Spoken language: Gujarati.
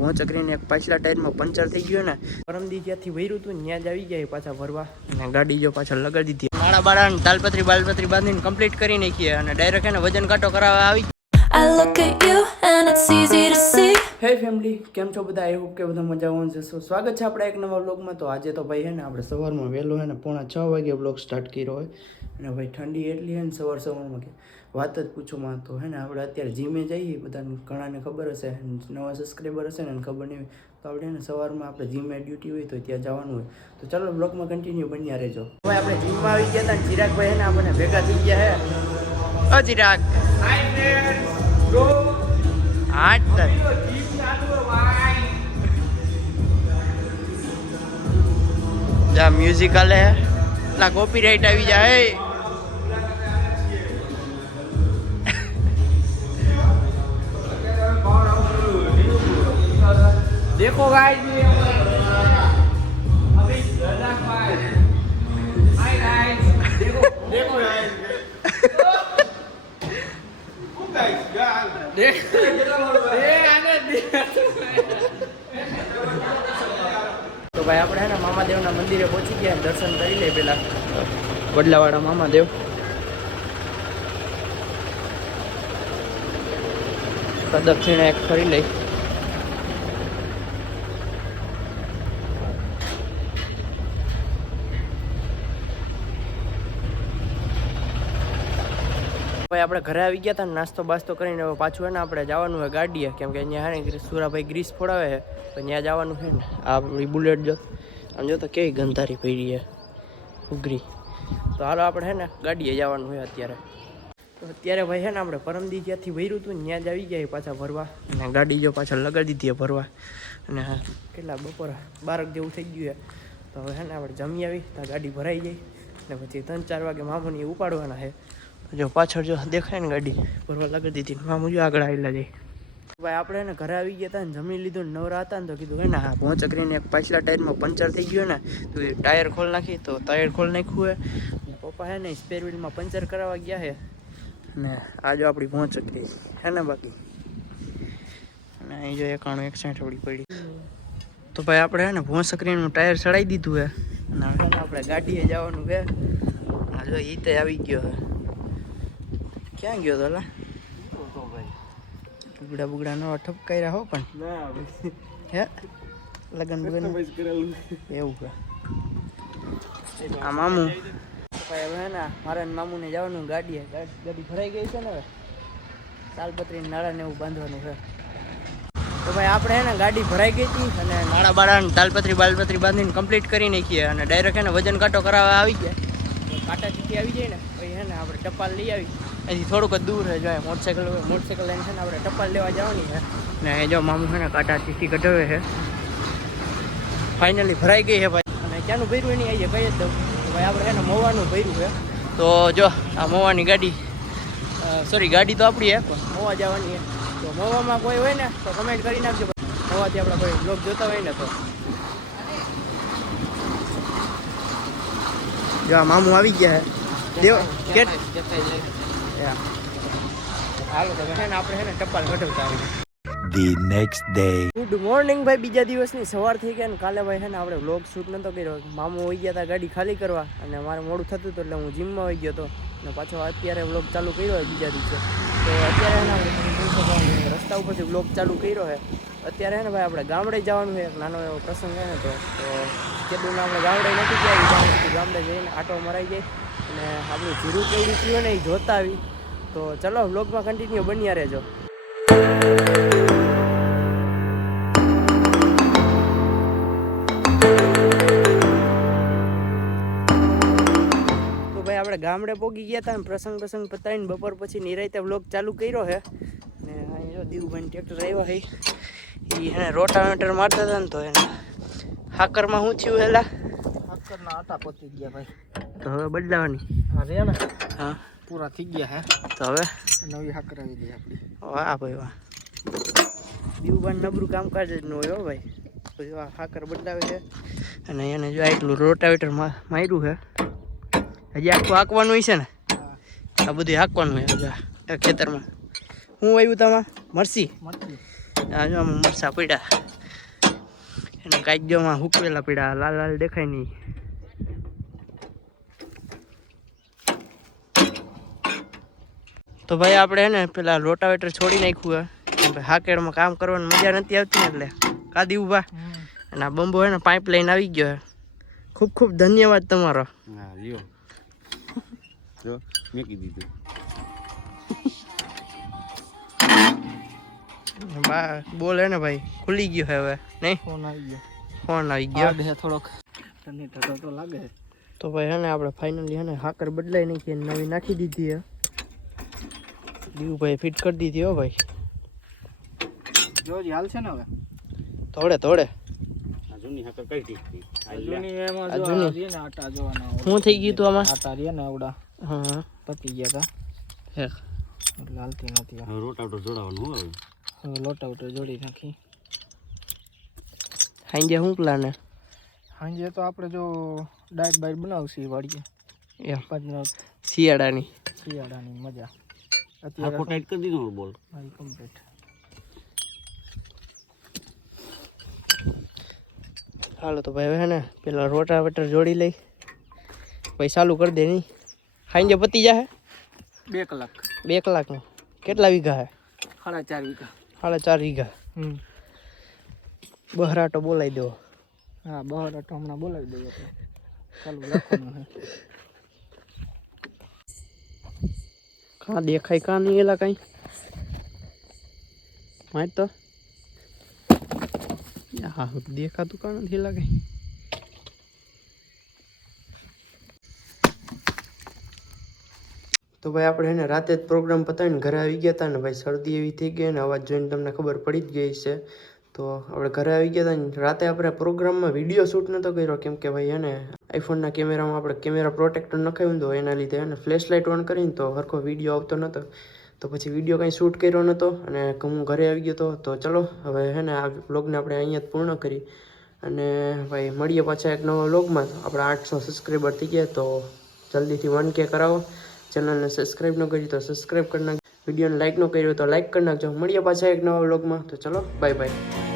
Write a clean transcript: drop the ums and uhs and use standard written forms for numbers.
પહોંચકરીને એક પાછલા ટાયરમાં પંચર થઈ ગયો ને પરમદી જ્યાંથી વૈરું હતું ત્યાં જ આવી ગયા પાછા ભરવા અને ગાડી જો પાછળ લગાડી દીધી નાળા બાળા તાલપત્રી બાલપત્રી બાંધીને કમ્પ્લીટ કરી નાખીએ અને ડાયરેક્ટ એને વજન કાંટો કરાવવા આવી I look at you and it's easy to see. હે ફેમિલી કેમ છો બધા? આઈ હોપ કે બધા મજામાં છે. સો સ્વાગત છે આપણા એક નવા વ્લોગમાં. તો આજે તો ભાઈ હે ને આપણે સવારમાં વહેલો હે ને 5:45 વાગે વ્લોગ સ્ટાર્ટ કર્યો હોય અને ભાઈ ઠંડી એટલી હે ને સવારમાં કે વાત જ પૂછોમાં. તો હે ને આપણે અત્યારે જીમે જઈએ, બધાને ઘણાને ખબર હશે, નવા સબસ્ક્રાઈબર હશે ને ખબર નહીં તો આપણે ને સવારમાં આપણે જીમે ડ્યુટી હોય તો ત્યાં જવાનું હોય. તો ચાલો બ્લોગમાં કન્ટિન્યુ બન્યા રહેજો. ભાઈ આપણે જીમમાં આવી ગયા હતા ને ચિરાગભાઈ હે ને આપણને ભેગા થઈ ગયા હે. ઓ ચિરાગ બ્રો 8 જા મ્યુઝિકલ હે લા કોપીરાઈટ આવી જાય. देखो गाइस ये अभी लद्दाख भाई हाय गाइस देखो देखो गाइस गाइस यार देख आने तो भाई આપણે હે ને મામાદેવના મંદિરે પહોંચી ગયા, દર્શન કરી લે પેલા વડલાવાળા મામાદેવ. પ્રદક્ષિણા એક ફરી લઈ. ભાઈ આપણે ઘરે આવી ગયા હતા, નાસ્તો બાસ્તો કરીને હવે પાછું હે ને આપણે જવાનું હોય ગાડીએ, કેમ કે અહીંયા હે ને સુરાભાઈ ગ્રીસ ફોડાવે છે તો ત્યાં જવાનું છે ને. આ બુલેટ જો આમ જો તો કેવી ગંધારી પડી છે ઉઘરી. તો હાલો આપણે હે ને ગાડીએ જવાનું હોય અત્યારે. તો અત્યારે ભાઈ છે ને આપણે પરમદી જ્યાંથી વૈરું હતું ને ત્યાં જ આવી ગયા પાછા ભરવા અને ગાડી જો પાછળ લગાડી દીધી ભરવા. અને કેટલા બપોર 12 જેવું થઈ ગયું છે. તો હવે છે ને આપણે જમી આવી તો ગાડી ભરાઈ જાય ને પછી 3-4 વાગે મામુની ઉપાડવાના છે. જો પાછળ જો દેખાય ને ગાડી ભરવા લગાડી દીધી, મામુ જો આગળ આવેલા જાય. ભાઈ આપણે એને ઘરે આવી ગયા હતા ને જમી લીધું ને નવરા હતા ને તો કીધું હે ને હા પહોંચકરીને એક પાછલા ટાયરમાં પંચર થઈ ગયો ને તો એ ટાયર ખોલ નાખી. તો ટાયર ખોલ નાખ્યું હે. પપ્પા હે ને સ્પેર વ્હીલમાં પંચર કરાવવા ગયા છે ને આ જો આપણી પહોંચકરી હે ને બાકી. અને અહીં જો 91-61 વળી પડી. તો ભાઈ આપણે હે ને પહોંચકરીનું ટાયર ચડાવી દીધું હે અને હવે આપણે ગાડીએ જવાનું છે. આ જો એ તો આવી ગયો હે. ક્યાં ગયો તો લા? બુગડા બુગડા નો ઠપકાઈ રહ્યા હો પણ હે લગન બગન એવું કે આ મામુ ભાઈ હવે ને મારા મામુને જવાનું ગાડીએ. ગાડી ભરાઈ ગઈ છે ને હવે તાલપત્રી નાળા ને એવું બાંધવાનું છે. તો ભાઈ આપણે હે ને ગાડી ભરાઈ ગઈ હતી અને નાળા બાળા તાલપત્રી બાલપત્રી બાંધીને કમ્પ્લીટ કરી નાખીએ અને ડાયરેક્ટ એને વજન કાંટો કરાવવા આવી ગયા. કાંટા ચીઠી આવી જાય ને પછી હે ને આપણે ટપાલ લઈ આવી. અહીંથી થોડુંક જ દૂર છે જો મોટરસાઇકલ લઈને છે ને આપણે ટપાલ લેવા જવાની છે ને. જો મામુ છે ને કાંટા ચીઠી કઢાવે છે. ફાઇનલી ભરાઈ ગઈ છે ભાઈ. અને ક્યાંનું ભર્યું એની આવીએ કહી જ દઉં ભાઈ આપણે છે ને મોવાનું ભર્યું છે. તો જો આ મોવાની ગાડી સોરી ગાડી તો આપણી છે પણ મોવા જવાની છે. તો મોવામાં કોઈ હોય ને તો કમેન્ટ કરી નાખજો. મોવાથી આપણે કોઈ બ્લોગ જોતા હોય ને તો જો આ મામુ આવી ગયા છે. દેવ કે હાલો તો છે ને આપણે છે ને ટપાલ કઢાવતા આવીએ. The next day. Good morning ભાઈ. બીજા દિવસની સવાર થઈ ગઈ અને કાલે ભાઈ છે ને આપણે વ્લોગ શૂટ નહોતો કર્યો. મામુ હોઈ ગયા હતા ગાડી ખાલી કરવા અને મારે મોડું થતું હતું એટલે હું જીમમાં હોઈ ગયો હતો અને પાછો અત્યારે વ્લોગ ચાલુ કર્યો હોય બીજા દિવસે. તો અત્યારે છે ને રસ્તા ઉપરથી વ્લોગ ચાલુ કર્યો છે. અત્યારે છે ને ભાઈ આપણે ગામડે જવાનું છે. એક નાનો એવો પ્રસંગ છે ને તો કેટલું આપણે ગામડે નથી ગયા. ગામડે જઈને આટો મરાઈ જાય અને આપણું જીરું કેવડું થયું ને એ જોતા આવી. તો ચલો વ્લોગમાં કન્ટિન્યુ બન્યા રહેજો. તો ભાઈ આપણે ગામડે પોગી ગયા હતા પ્રસંગ પતાવીને બપોર પછી નિરાતે વ્લોગ ચાલુ કર્યો છે. ને અહીં જો દીવભાઈ ટ્રેક્ટર આવ્યા છે એ એને રોટાવેટર મારતા હતા ને તો એને હાકરમાં શું થયું હેલા હાકરના આટા પતી ગયા ભાઈ. તો હવે બદલાવાની હા રે ને હા પૂરા થઈ ગયા હે. તો હવે નવી હાકર આવી ગઈ આપણી. વાહ ભાઈ વાહ. દીવભાઈ નબરું કામકાજ જ ન હોય હો ભાઈ. તો જો આ હાકર બદલાવે છે અને એને જો આટલું રોટાવેટર માર્યું છે. હજી આખું હાંકવાનું હોય છે ને આ બધું હાંકવાનું હોય ખેતરમાં. હું આવ્યું તમારે મરસી? મરચી આ જો મરસા પડ્યા એને કાજ્યોમાં હુકવેલા પીડા લાલ લાલ દેખાય નહીં. તો ભાઈ આપણે હે ને પેલા રોટાવેટર છોડી નાખ્યું હે. હાકેડમાં કામ કરવાની મજા નથી આવતી ને એટલે કાદી ઉભા. અને આ બંબો હે ને પાઇપલાઇન આવી ગયો હે. ખૂબ ખૂબ ધન્યવાદ તમારો. હા લ્યો જો મેકી દીધું. બોલ હે ને ભાઈ ખુલી ગયો હે હવે નહીં. ફોન આવી ગયો. ફોન આવી ગયો. હે થોડોક તને તો લાગે છે. તો ભાઈ હે ને આપણે ફાઇનલી હે ને હાકર બદલાઈ નાખી નવી નાખી દીધી હે. દીવુભાઈ ફિટ કરી દીધી હો ભાઈ. જોજી હાલ છે ને હવે તોડે તોડે. આ જૂની હાકર કઈ ઠીક જૂની એમાં આ જો જૂની. આ રીએ ને આટા જોવાના શું થઈ ગયું તું આમાં? આટા રીએ ને આવડા હા પતી ગયા હે. તા એટલે હાલતી નથી. હવે રોટાવટર જોડાવાનું હોય હવે લોટ આઉટ જોડી નાખી. સાંજે શું પ્લાન હે? સાંજે તો આપણે જો ડાયટ બાઈટ બનાવશી વાડીએ એમ પાંચનો શિયાળાની. શિયાળાની મજા. આખો અત્યારે ટાઈટ કરી દીધો બોલ. મારી કમ્પ્લીટ. હાલો તો ભાઈ હવે હે ને પેલા રોટાવેટર જોડી લઈ પછી ચાલુ કરી દે નહીં. સાંજે પતી જાય 2 કલાક 2 કલાકમાં. કેટલા વીઘા હે? 4.5 વીઘા. 4.5 વીઘા. બહરાટો બોલાવી દેવો. હા બહાર આટો હમણાં બોલાવી દઈએ આપણે. ચાલુ રાખવાનું હે. કાં દેખાય કાં નહીં એલા કાંઈ માહિત તો હા દેખાતું કાં નથી એલા કાંઈ. તો ભાઈ આપણે એને રાતે જ પ્રોગ્રામ પતાવીને ઘરે આવી ગયા હતા ને ભાઈ શરદી એવી થઈ ગઈ ને અવાજ જોઈને તમને ખબર પડી જ ગઈ છે. તો આપણે ઘરે આવી ગયા હતા ને રાતે આપણે પ્રોગ્રામમાં વિડીયો શૂટ નહોતો કર્યો કેમ કે ભાઈ એને આઈફોનના કેમેરામાં આપણે કેમેરા પ્રોટેક્ટર નખાવ્યું તો એના લીધે એને ફ્લેશ લાઇટ ઓન કરીને તો સરખો વિડીયો આવતો નહોતો. તો પછી વિડીયો કંઈ શૂટ કર્યો નહોતો અને હું ઘરે આવી ગયો હતો. તો ચલો હવે હે ને આ વ્લોગને આપણે અહીંયા જ પૂર્ણ કરી અને ભાઈ મળીએ પાછા એક નવા વ્લોગમાં. આપણા 800 સબસ્ક્રાઈબર થઈ ગયા તો જલ્દીથી 1K કરાવો. ચેનલને સબસ્ક્રાઈબ ન કરી તો સબસ્ક્રાઈબ કરી નાખજો. વિડીયોને લાઇક ન કર્યો તો લાઇક કરી નાખજો. મળીએ પાછા એક નવા વ્લોગમાં. તો ચલો બાય બાય.